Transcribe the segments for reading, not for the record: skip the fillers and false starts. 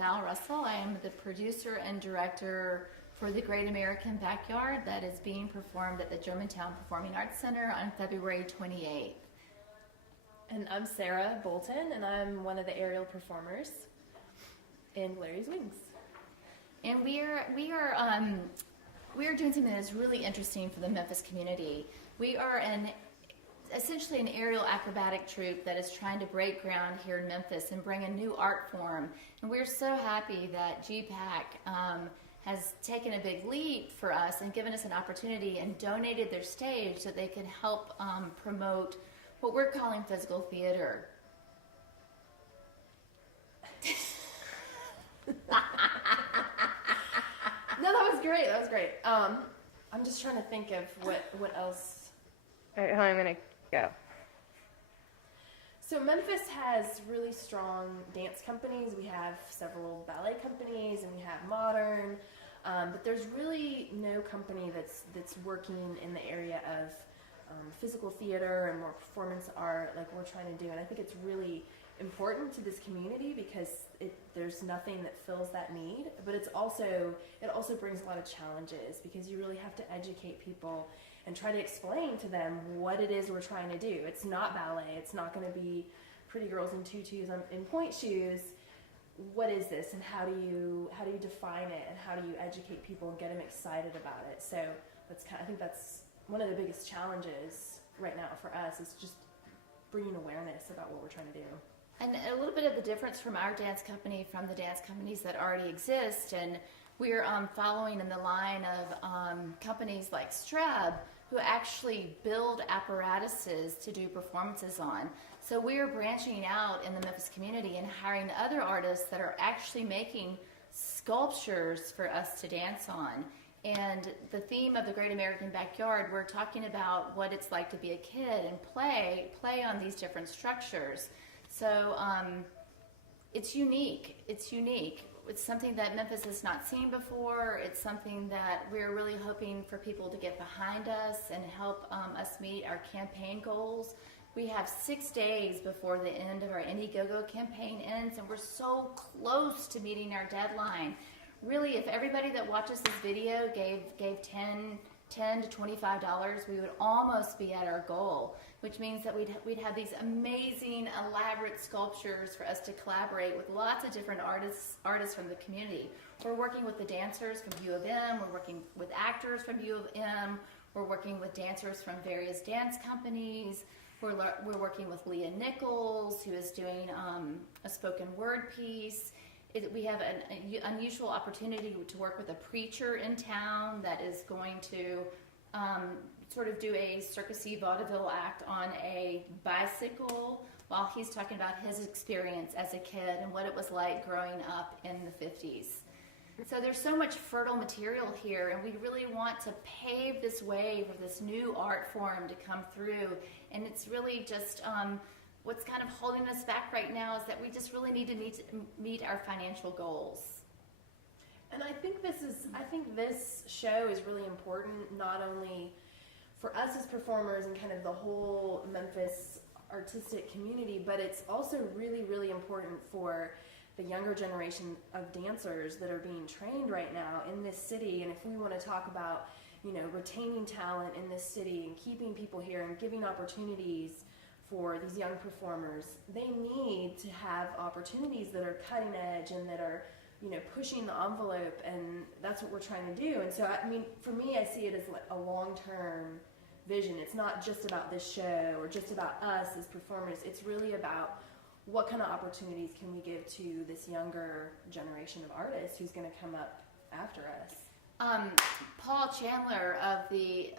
Val Russell. I am the producer and director for the Great American Backyard that is being performed at the Germantown Performing Arts Center on February 28th. And I'm Sarah Bolton, and I'm one of the aerial performers in Larry's Wings. And we are doing something that's really interesting for the Memphis community. We are essentially an aerial acrobatic troupe that is trying to break ground here in Memphis and bring a new art form. And we're so happy that GPAC has taken a big leap for us and given us an opportunity and donated their stage so they can help promote what we're calling physical theater. No, that was great. That was great. I'm just trying to think of what else. All right, I'm going to go. So Memphis has really strong dance companies. We have several ballet companies, and we have modern, but there's really no company that's working in the area of physical theater and more performance art like we're trying to do. And I think it's really important to this community because there's nothing that fills that need, but it also brings a lot of challenges because you really have to educate people and try to explain to them what it is we're trying to do. It's not ballet. It's not going to be pretty girls in tutus in point shoes. What is this, and how do you define it, and how do you educate people and get them excited about it? So I think that's one of the biggest challenges right now for us is just bringing awareness about what we're trying to do. And a little bit of the difference from our dance company from the dance companies that already exist, and we're following in the line of companies like Streb, who actually build apparatuses to do performances on. So we're branching out in the Memphis community and hiring other artists that are actually making sculptures for us to dance on. And the theme of the Great American Backyard, we're talking about what it's like to be a kid and play on these different structures. So it's unique. It's unique. It's something that Memphis has not seen before. It's something that we're really hoping for people to get behind us and help us meet our campaign goals. We have 6 days before the end of our Indiegogo campaign ends, and we're so close to meeting our deadline. Really, if everybody that watches this video gave $10 to $25, we would almost be at our goal, which means that we'd have these amazing, elaborate sculptures for us to collaborate with lots of different artists from the community. We're working with the dancers from U of M, we're working with actors from U of M, we're working with dancers from various dance companies, we're working with Leah Nichols, who is doing a spoken word piece. We have an unusual opportunity to work with a preacher in town that is going to sort of do a circusy vaudeville act on a bicycle while he's talking about his experience as a kid and what it was like growing up in the 50s. So there's so much fertile material here, and we really want to pave this way for this new art form to come through. And it's really just what's kind of holding us back right now is that we just really need to meet our financial goals. And I think this show is really important, not only for us as performers and kind of the whole Memphis artistic community, but it's also really, really important for the younger generation of dancers that are being trained right now in this city. And if we want to talk about, retaining talent in this city and keeping people here and giving opportunities for these young performers, they need to have opportunities that are cutting edge and that are, pushing the envelope, and that's what we're trying to do. And so, for me, I see it as a long-term vision. It's not just about this show or just about us as performers. It's really about what kind of opportunities can we give to this younger generation of artists who's going to come up after us. Paul Chandler of the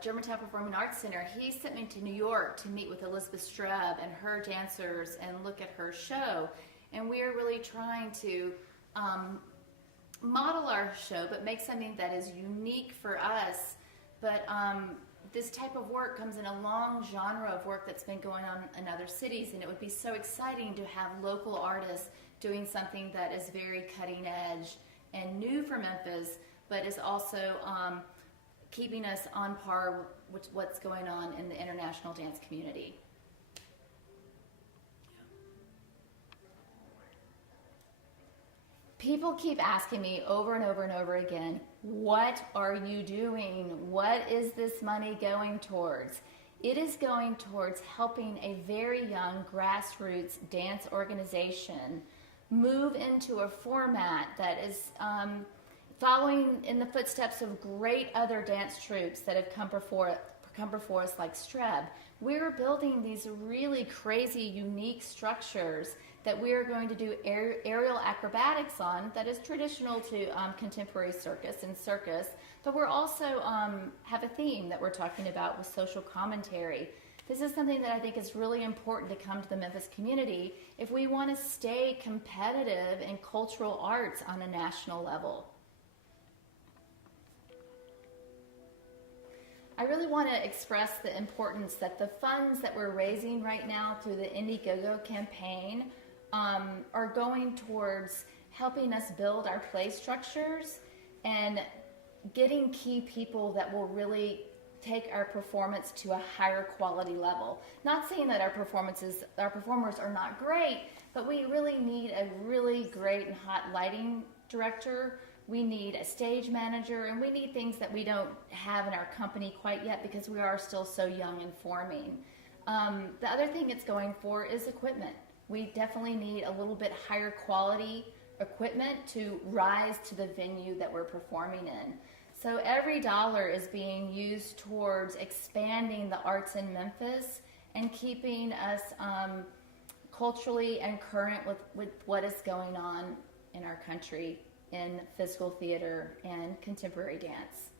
Germantown Performing Arts Center, he sent me to New York to meet with Elizabeth Streb and her dancers and look at her show. And we're really trying to model our show, but make something that is unique for us. But this type of work comes in a long genre of work that's been going on in other cities, and it would be so exciting to have local artists doing something that is very cutting edge and new for Memphis, but is also keeping us on par with what's going on in the international dance community. people keep asking me over and over and over again, what are you doing? What is this money going towards? It is going towards helping a very young grassroots dance organization move into a format that is following in the footsteps of great other dance troupes that have come before us, like Streb. We're building these really crazy, unique structures that we are going to do aerial acrobatics on that is traditional to contemporary circus, but we're also have a theme that we're talking about with social commentary. This is something that I think is really important to come to the Memphis community if we want to stay competitive in cultural arts on a national level. I really want to express the importance that the funds that we're raising right now through the Indiegogo campaign are going towards helping us build our play structures and getting key people that will really take our performance to a higher quality level. Not saying that our performers are not great, but we really need a really great and hot lighting director. We need a stage manager, and we need things that we don't have in our company quite yet because we are still so young and forming. The other thing it's going for is equipment. We definitely need a little bit higher quality equipment to rise to the venue that we're performing in. So every dollar is being used towards expanding the arts in Memphis and keeping us culturally and current with what is going on in our country in physical theater and contemporary dance.